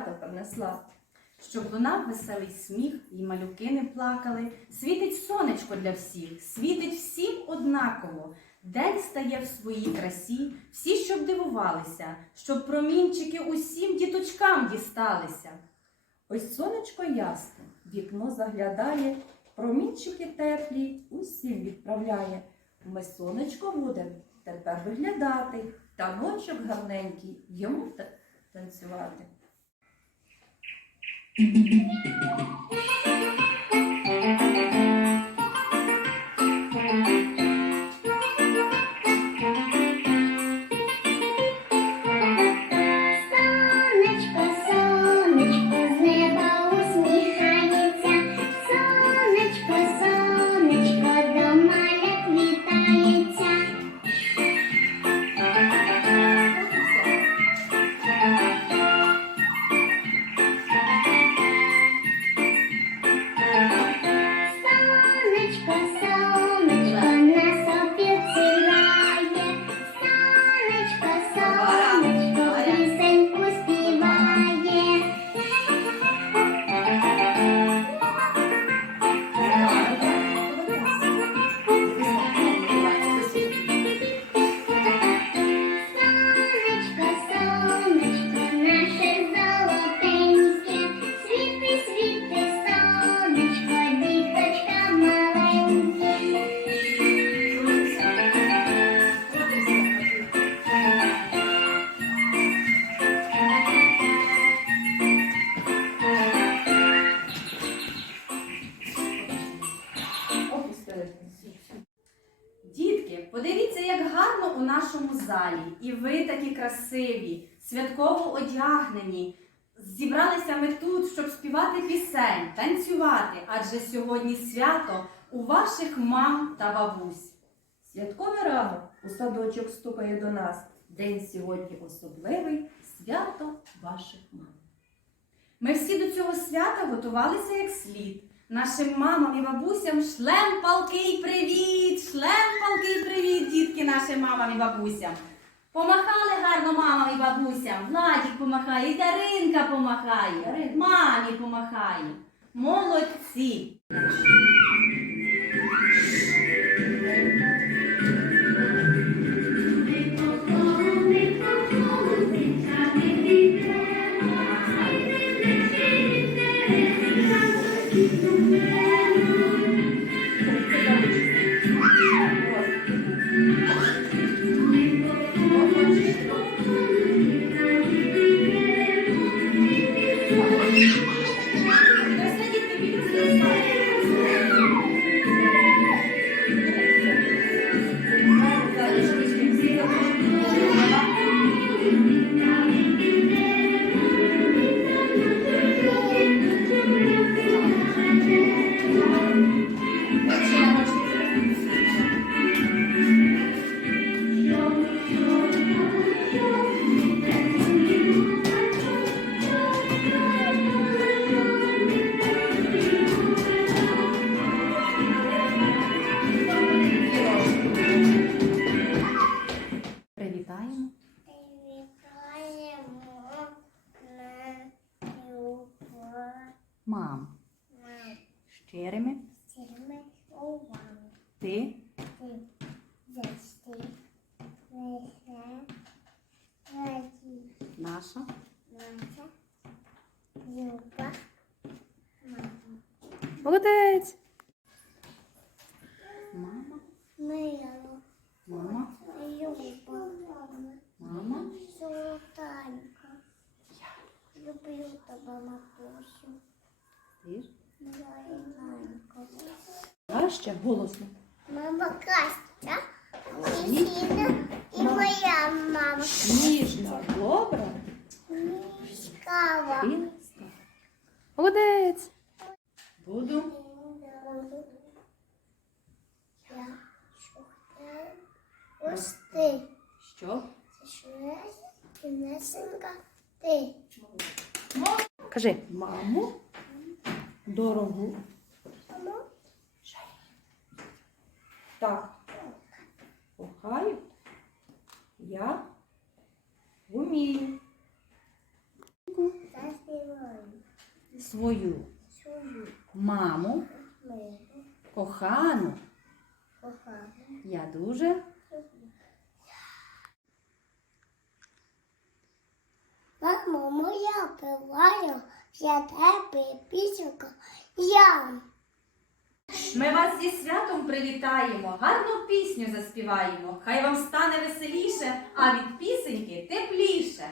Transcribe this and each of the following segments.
свято принесла. Щоб лунав веселий сміх, і малюки не плакали. Світить сонечко для всіх, світить всім однаково. День стає в своїй красі, всі, щоб дивувалися, щоб промінчики усім діточкам дісталися. Ось сонечко ясне, вікно заглядає, промінчики теплі усім відправляє. Ми сонечко будемо тепер виглядати, та таночок гарненький йому танцювати. うん。Подивіться, як гарно у нашому залі. І ви такі красиві, святково одягнені. Зібралися ми тут, щоб співати пісень, танцювати, адже сьогодні свято у ваших мам та бабусь. Святковий ранок у садочок стукає до нас. День сьогодні особливий, свято ваших мам. Ми всі до цього свята готувалися як слід. Нашим мамам і бабусям шлем палкий привіт! Шлем палкий привіт, дітки нашим мамам і бабусям. Помахали гарно мамам і бабусям. Владік помахає, і Даринка помахає, мамі помахає. Молодці! Молодець. Мама, мама, люба мама. золотанька. Люблю тебе, матусю. Ти ж. Моя Іванко. Зараз голосно. Мама Костя, Лісіна і моя мама. Ніжно, добре. Мішкава. Молодець. Буду. Я шукаю ось ти. Що? Кінесенька. ти. Кажи. Маму дорогу. Мамо, Так. Кохаю. Я вмію. співаю свою свою маму, миру, кохану. кохану. Я дуже Мамо, моя пиваю, я тебе пісенька, я. Ми вас зі святом привітаємо, гарну пісню заспіваємо. Хай вам стане веселіше, а від пісеньки тепліше.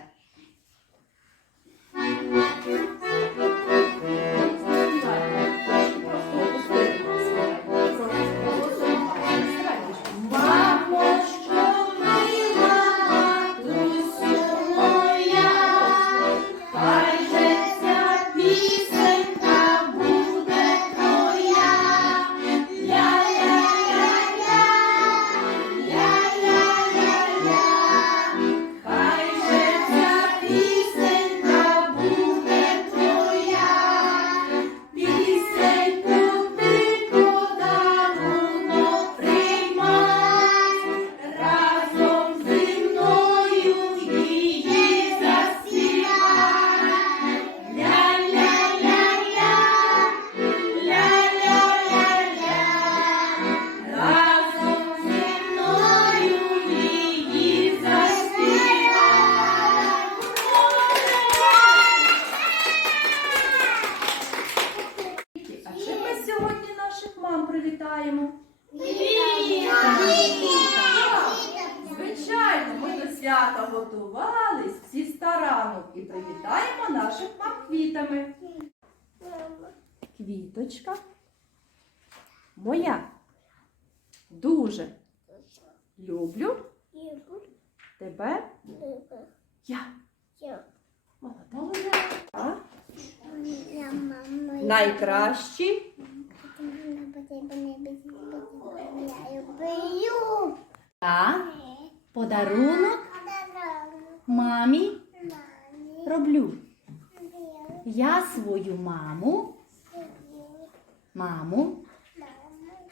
Квітами. Квіточка моя. Дуже люблю тебе. Я. Молодець. А? Найкращі. Я подарунок мамі роблю. Я свою маму, маму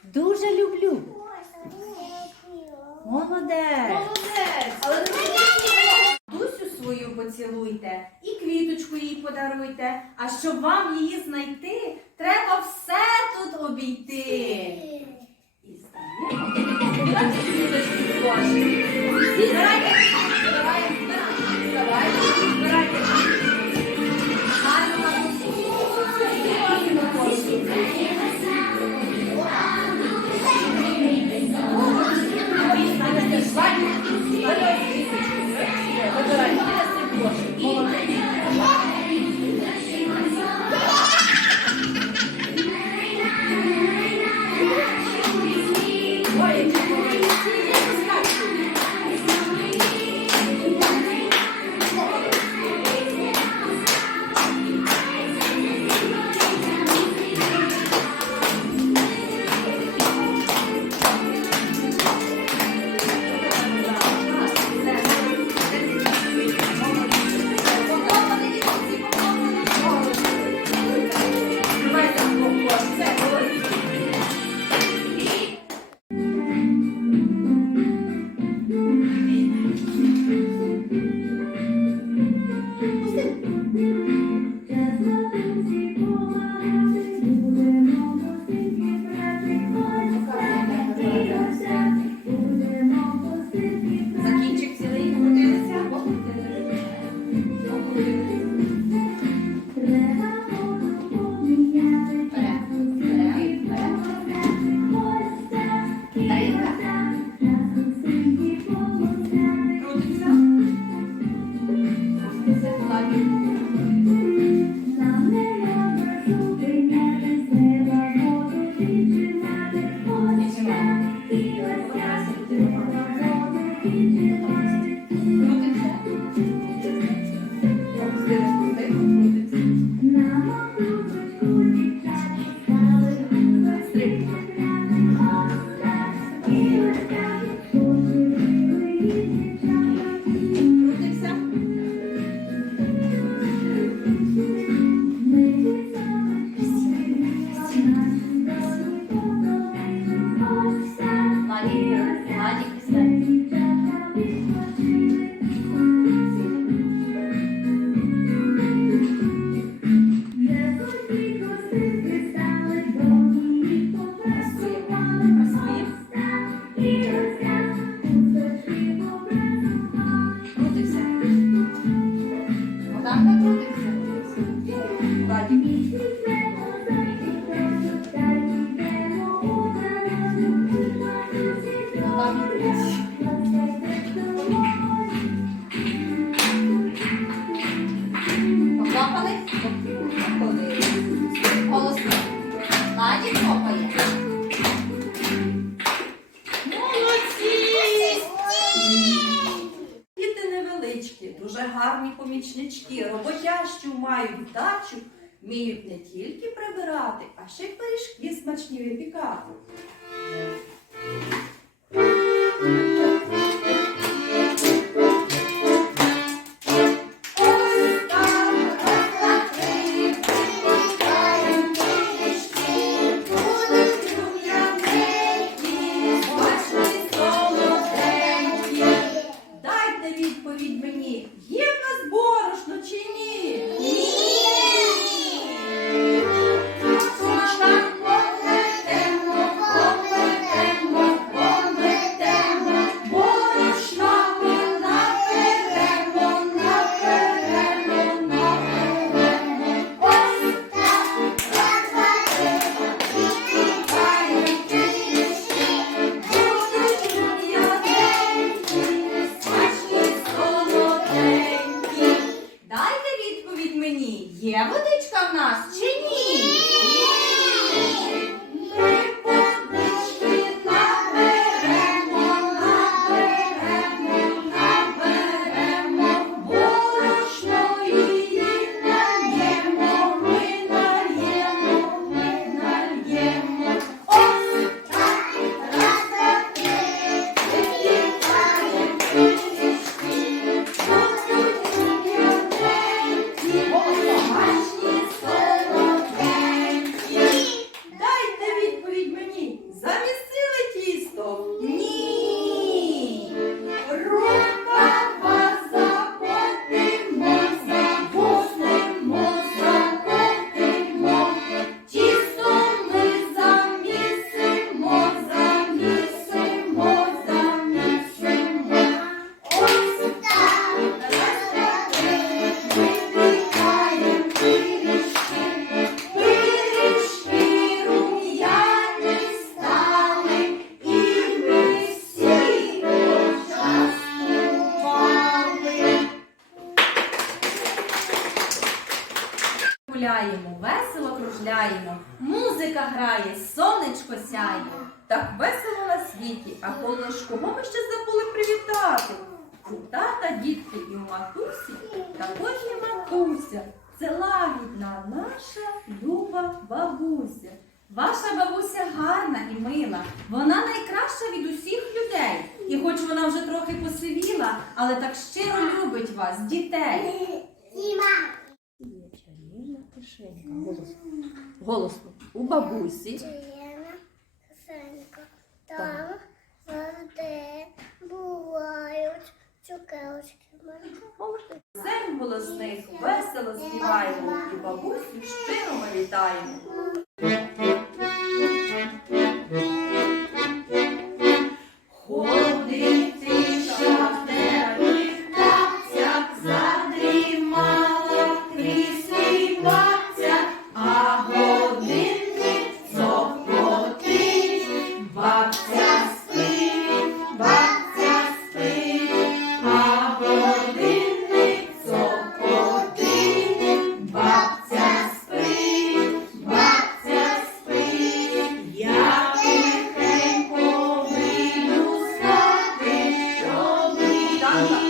дуже люблю. Молодець. Молодець. Але Дусю свою поцілуйте і квіточку їй подаруйте. А щоб вам її знайти, треба все тут обійти. І стаємо. Помічнички роботящу мають вдачу, вміють не тільки прибирати, а ще й пиріжки смачні випікати. Водичка в нас грає, сонечко сяє. Так весело на світі, а коли ж кого ми ще забули привітати? У тата, дітки і у матусі, також і матуся. Це лагідна наша люба бабуся. Ваша бабуся гарна і мила. Вона найкраща від усіх людей. І хоч вона вже трохи посивіла, але так щиро любить вас, дітей. Є. Голосно. Голосно. У бабусі. Там завжди бувають цукерочки. Сем голосних весело співаємо і бабусю щиро вітаємо. Thank you.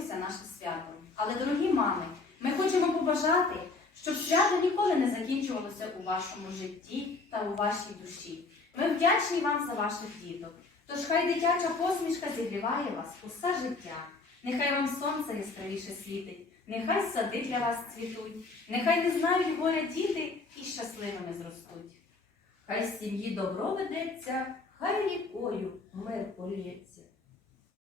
Закінчилося наше свято. Але, дорогі мами, ми хочемо побажати, щоб свято ніколи не закінчувалося у вашому житті та у вашій душі. Ми вдячні вам за ваших діток. Тож хай дитяча посмішка зігріває вас усе життя. Нехай вам сонце яскравіше світить, нехай сади для вас цвітуть, нехай не знають горя діти і щасливими зростуть. Хай з сім'ї добро ведеться, хай рікою мир полється.